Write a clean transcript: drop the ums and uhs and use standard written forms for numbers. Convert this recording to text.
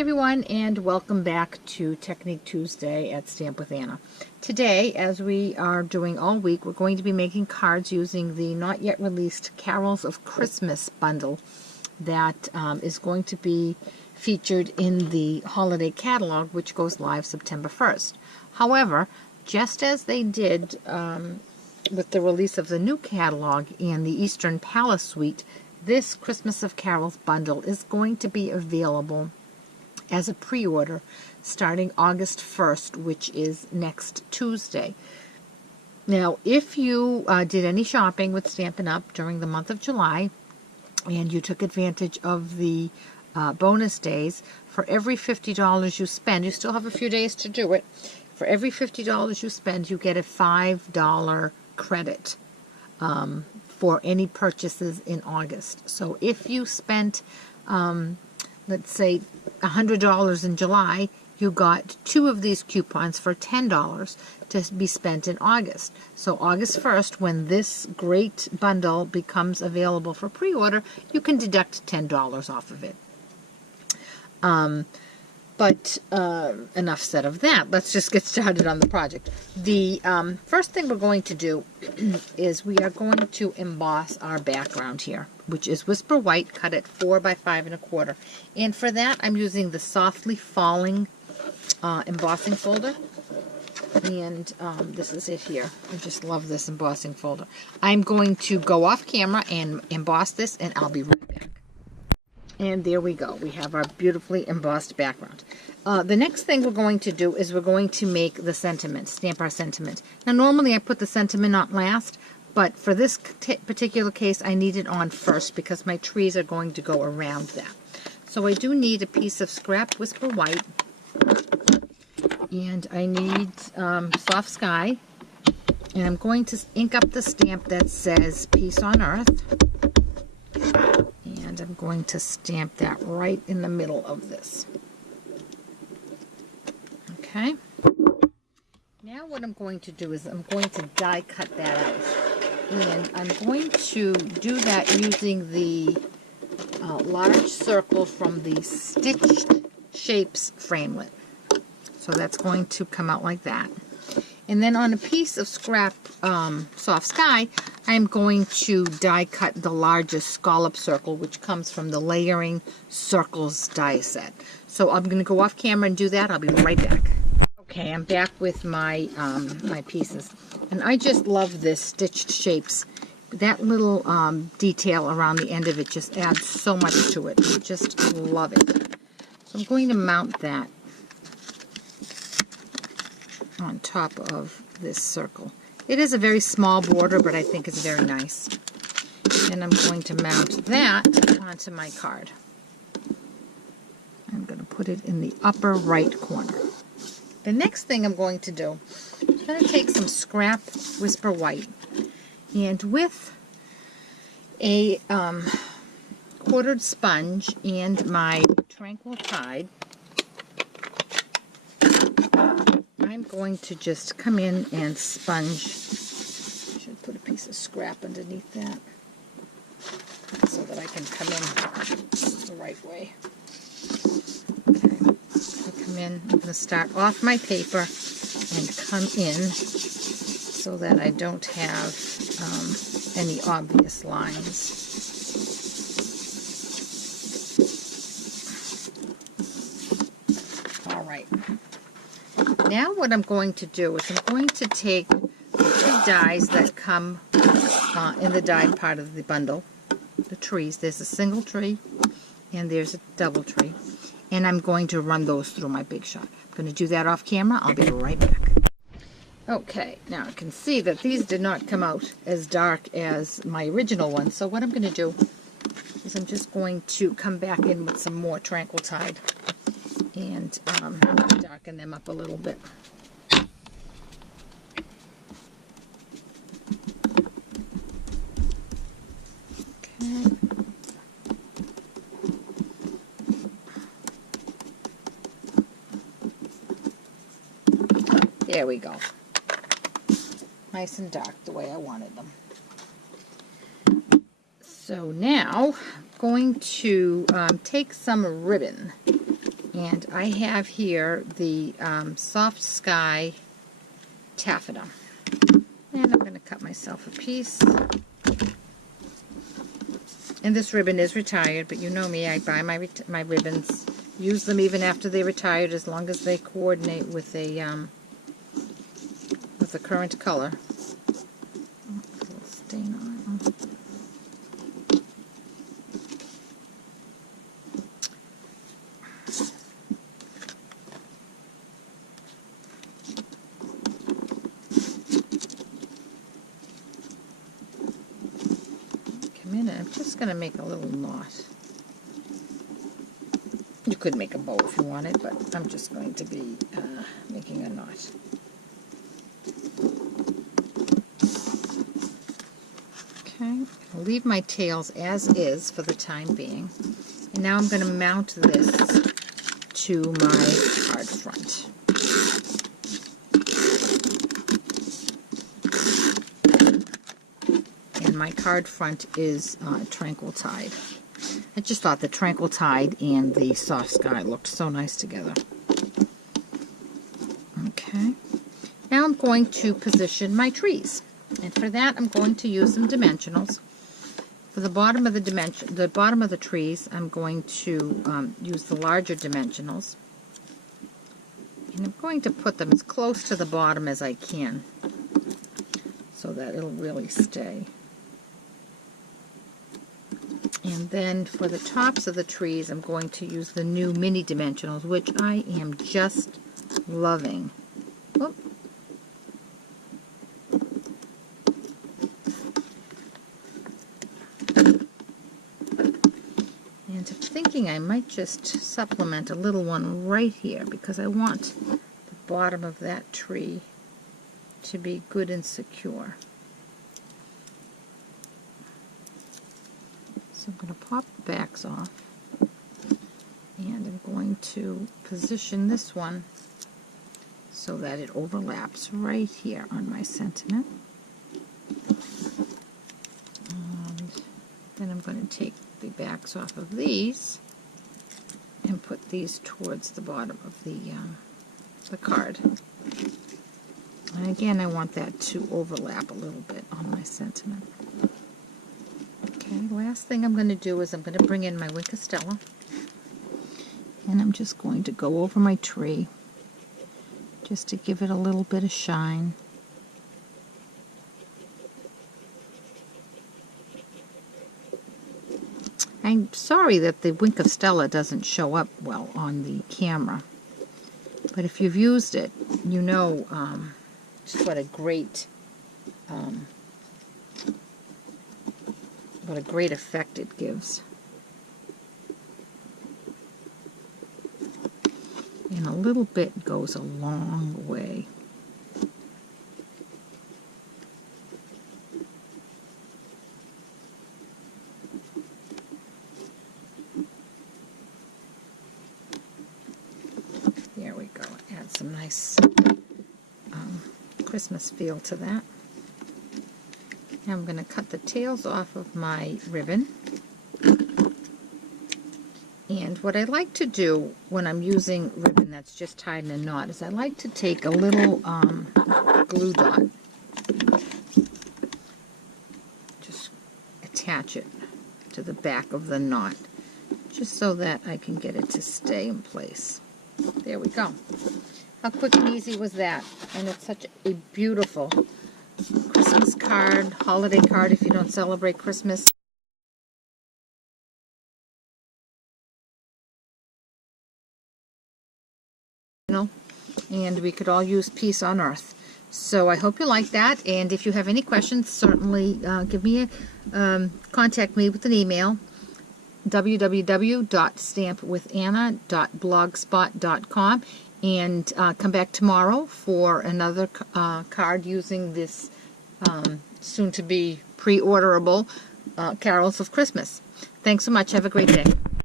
everyone, and welcome back to Technique Tuesday at Stamp with Anna. Today, as we are doing all week, we're going to be making cards using the not yet released Carols of Christmas bundle that is going to be featured in the holiday catalog, which goes live September 1st. However, just as they did with the release of the new catalog and the Eastern Palace Suite, this Christmas of Carols bundle is going to be available as a pre-order starting August 1st, which is next Tuesday. Now, if you did any shopping with Stampin' Up! During the month of July and you took advantage of the bonus days, for every $50 you spend, you still have a few days to do it, for every $50 you spend, you get a $5 credit for any purchases in August. So if you spent, let's say, $100 in July, you got 2 of these coupons for $10 to be spent in August. So August 1st, when this great bundle becomes available for pre-order, you can deduct $10 off of it. But enough said of that. Let's just get started on the project. The first thing we're going to do is we are going to emboss our background here, which is Whisper White, cut at 4 by 5 1/4. And for that, I'm using the Softly Falling embossing folder. And this is it here. I just love this embossing folder. I'm going to go off camera and emboss this, and I'll be right back. And there we go. We have our beautifully embossed background. The next thing we're going to do is we're going to make the sentiment, stamp our sentiment. Now, normally I put the sentiment on last, but for this particular case, I need it on first because my trees are going to go around that. So I do need a piece of scrap Whisper White, and I need Soft Sky, and I'm going to ink up the stamp that says Peace on Earth. And I'm going to stamp that right in the middle of this. Okay. Now what I'm going to do is I'm going to die cut that out. And I'm going to do that using the large circle from the Stitched Shapes framelit. So that's going to come out like that. And then on a piece of scrap Soft Sky, I'm going to die cut the largest scallop circle, which comes from the Layering Circles die set. So I'm going to go off camera and do that. I'll be right back. Okay, I'm back with my my pieces. And I just love this Stitched Shapes. That little detail around the end of it just adds so much to it. I just love it. So I'm going to mount that on top of this circle. It is a very small border, but I think it's very nice. And I'm going to mount that onto my card. I'm going to put it in the upper right corner. The next thing I'm going to do, I'm going to take some scrap Whisper White, and with a quartered sponge and my Tranquil Tide, I'm going to just come in and sponge. I should put a piece of scrap underneath that so that I can come in the right way. Okay, I come in, I'm going to start off my paper and come in so that I don't have any obvious lines. All right. Now what I'm going to do is I'm going to take the 2 dies that come in the die part of the bundle, the trees. There's a single tree and there's a double tree. And I'm going to run those through my Big Shot. I'm going to do that off camera. I'll be right back. Okay, now I can see that these did not come out as dark as my original ones. So what I'm going to do is I'm just going to come back in with some more Tranquil Tide and darken them up a little bit. Okay. There we go. Nice and dark the way I wanted them. So now I'm going to take some ribbon And I have here the Soft Sky taffeta. And I'm going to cut myself a piece. And this ribbon is retired, but you know me, I buy my ribbons, use them even after they're retired, as long as they coordinate with the current color. Oh, a little stain on it. I'm just going to make a little knot. You could make a bow if you wanted, but I'm just going to be making a knot. Okay, I'll leave my tails as is for the time being. And now I'm going to mount this to my card front. My card front is Tranquil Tide. I just thought the Tranquil Tide and the Soft Sky looked so nice together. Okay. Now I'm going to position my trees. And for that I'm going to use some dimensionals. For the bottom of the trees, I'm going to use the larger dimensionals. And I'm going to put them as close to the bottom as I can so that it'll really stay. And then for the tops of the trees, I'm going to use the new mini dimensionals, which I am just loving. Whoop. And I'm thinking I might just supplement a little one right here, because I want the bottom of that tree to be good and secure. So I'm going to pop the backs off, and I'm going to position this one so that it overlaps right here on my sentiment. And then I'm going to take the backs off of these and put these towards the bottom of the card. And again, I want that to overlap a little bit on my sentiment. Okay, last thing I'm going to do is I'm going to bring in my Wink of Stella, and I'm just going to go over my tree just to give it a little bit of shine. I'm sorry that the Wink of Stella doesn't show up well on the camera, but if you've used it, you know just what a great effect it gives. And a little bit goes a long way. There we go. Add some nice Christmas feel to that. Now I'm going to cut the tails off of my ribbon. And what I like to do when I'm using ribbon that's just tied in a knot is I like to take a little glue dot, just attach it to the back of the knot, just so that I can get it to stay in place. There we go. How quick and easy was that? And it's such a beautiful Christmas card, holiday card if you don't celebrate Christmas. And we could all use peace on earth. So I hope you like that, and if you have any questions, certainly contact me with an email, www.stampwithanna.blogspot.com, and come back tomorrow for another card using this soon to be pre-orderable Carols of Christmas. Thanks so much. Have a great day.